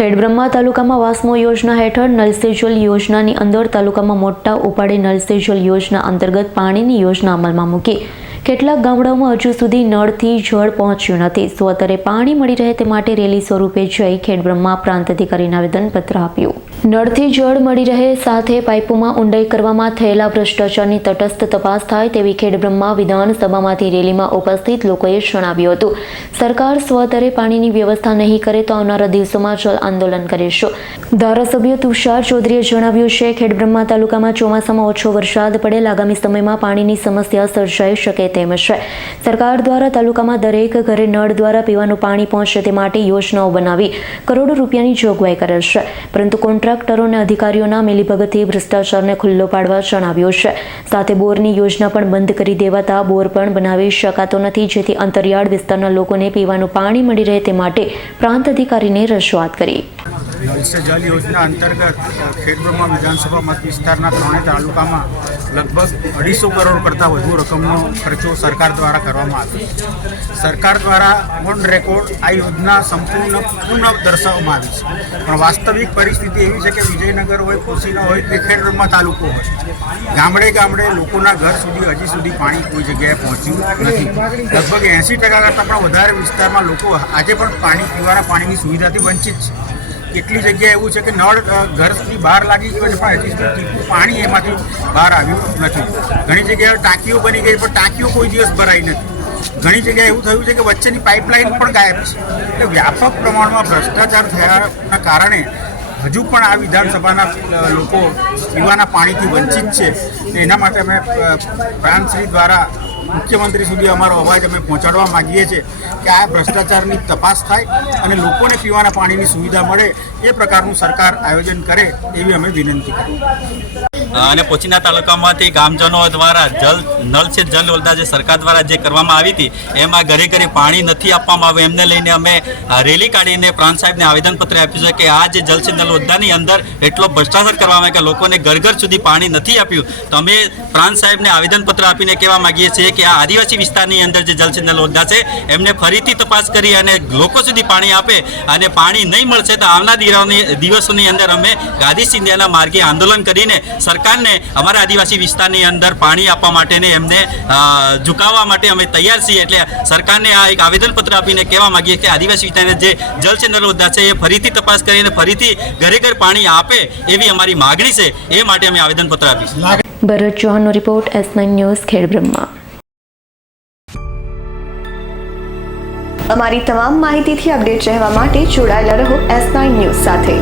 ખેડબ્રહ્મા તાલુકામાં વાસ્મો યોજના હેઠળ નલ સે જલ યોજનાની અંદર તાલુકામાં મોટા ઉપાડે નલ સે જલ યોજના અંતર્ગત પાણીની યોજના અમલમાં મૂકી કેટલાક ગામડાઓમાં હજુ સુધી નળથી જળ પહોંચ્યું નથી. સ્વતરે પાણી મળી રહે તે માટે રેલી સ્વરૂપે જઈ ખેડબ્રહ્મા પ્રાંત અધિકારીને આવેદનપત્ર આપ્યું. નળથી જળ મળી રહે સાથે પાઇપોમાં ઊંડાઈ કરવામાં થયેલા ભ્રષ્ટાચારની તટસ્થ તપાસ થાય તેવી ખેડબ્રહ્મા વિધાનસભામાંથી રેલીમાં ઉપસ્થિત લોકોએ જણાવ્યું હતું. સરકાર સ્વતરે પાણીની વ્યવસ્થા નહીં કરે તો આવનારા દિવસોમાં જળ આંદોલન કરીશું. ધારાસભ્ય તુષાર ચૌધરીએ જણાવ્યું છે, ખેડબ્રહ્મા તાલુકામાં ચોમાસામાં ઓછો વરસાદ પડેલ આગામી સમયમાં પાણીની સમસ્યા સર્જાઈ શકે તેમ છે. સરકાર દ્વારા તાલુકામાં દરેક ઘરે નળ દ્વારા પીવાનું પાણી પહોંચે તે માટે યોજનાઓ બનાવી કરોડો રૂપિયાની જોગવાઈ કરેલ છે, પરંતુ કોન્ટ્રાક્ટરો અને અધિકારીઓના મિલીભગતથી ભ્રષ્ટાચારને ખુલ્લો પાડવા જણાવ્યું છે. સાથે બોરની યોજના પણ બંધ કરી દેવાતા બોર પણ બનાવી શકાતો નથી, જેથી અંતરિયાળ વિસ્તારના લોકોને પીવાનું પાણી મળી રહે તે માટે પ્રાંત અધિકારીને રજૂઆત કરી. નલ સે જલ યોજના અંતર્ગત ખેડબ્રહ્મા વિધાનસભા મત વિસ્તારના 3 તાલુકામાં લગભગ 250 કરોડ કરતાં વધુ રકમનો ખર્ચો સરકાર દ્વારા કરવામાં આવ્યો. સરકાર દ્વારા ઓન રેકોર્ડ આ યોજના પૂર્ણ દર્શાવવામાં આવી છે, પણ વાસ્તવિક પરિસ્થિતિ એવી છે કે વિજયનગર હોય, કોસીના હોય કે ખેડબ્રહ્મા તાલુકો હોય, ગામડે ગામડે લોકોના ઘર સુધી હજી સુધી પાણી કોઈ જગ્યાએ પહોંચ્યું નથી. લગભગ 80% કરતાં પણ વધારે વિસ્તારમાં લોકો આજે પણ પીવાના પાણીની સુવિધાથી વંચિત છે. કેટલી જગ્યાએ એવું છે કે નળ ઘરથી બહાર લાગી ગયો છે પણ હજી સુધી ટીપું પાણી એમાંથી બહાર આવ્યું નથી. ઘણી જગ્યાએ ટાંકીઓ બની ગઈ પણ ટાંકીઓ કોઈ દિવસ ભરાઈ નથી. ઘણી જગ્યાએ એવું થયું છે કે વચ્ચેની પાઇપલાઇન પણ ગાયબ છે. એટલે વ્યાપક પ્રમાણમાં ભ્રષ્ટાચાર થયાના કારણે હજુ પણ આ વિધાનસભાના લોકો પીવાના પાણીથી વંચિત છે. એના માટે અમે પ્રાંતશ્રી દ્વારા મુખ્યમંત્રી સુધી અમારો અવાજ અમે પહોંચાડવા માગીએ છીએ કે આ ભ્રષ્ટાચારની તપાસ થાય અને લોકોને પીવાના પાણીની સુવિધા મળે એ પ્રકારનું સરકાર આયોજન કરે એવી અમે વિનંતી કરીએ. અને પોચીના તાલુકામાંથી ગામજનો દ્વારા નલ સે જલ યોજના જે સરકાર દ્વારા જે કરવામાં આવી હતી એમાં ઘરે ઘરે પાણી નથી આપવામાં આવ્યું. એમને લઈને અમે રેલી કાઢીને પ્રાંત સાહેબને આવેદનપત્ર આપ્યું છે કે આ જે જલ સે જલ યોજનાની અંદર એટલો ભ્રષ્ટાચાર કરવામાં આવે કે લોકોને ઘર ઘર સુધી પાણી નથી આપ્યું. તો અમે પ્રાંત સાહેબને આવેદનપત્ર આપીને કહેવા માગીએ છીએ કે આ આદિવાસી વિસ્તારની અંદર જે જલ સે જલ યોજના છે એમને ફરીથી તપાસ કરી અને લોકો સુધી પાણી આપે, અને પાણી નહીં મળશે તો આવનાર દિવસોની અંદર અમે ગાંધી સિંધિયાના માર્ગે આંદોલન કરીને સરકારને અમારા આદિવાસી વિસ્તારની અંદર પાણી આપવા માટેને એમને ઝુકાવવા માટે અમે તૈયાર છીએ. એટલે સરકારને આ એક આવેદનપત્ર આપીને કહેવા માગીએ કે આદિવાસી વિસ્તારની જે જલ સે જલ યોજના છે એ ફરીથી તપાસ કરીને ફરીથી ઘરે ઘર પાણી આપે એવી અમારી માગણી છે. એ માટે અમે આવેદનપત્ર આપીશું. ભરત ચૌહાણનો રિપોર્ટ, S9 ન્યૂઝ, ખેડબ્રહ્મા. અમારી તમામ માહિતીથી અપડેટ રહેવા માટે જોડાયેલા રહો S9 ન્યૂઝ સાથે.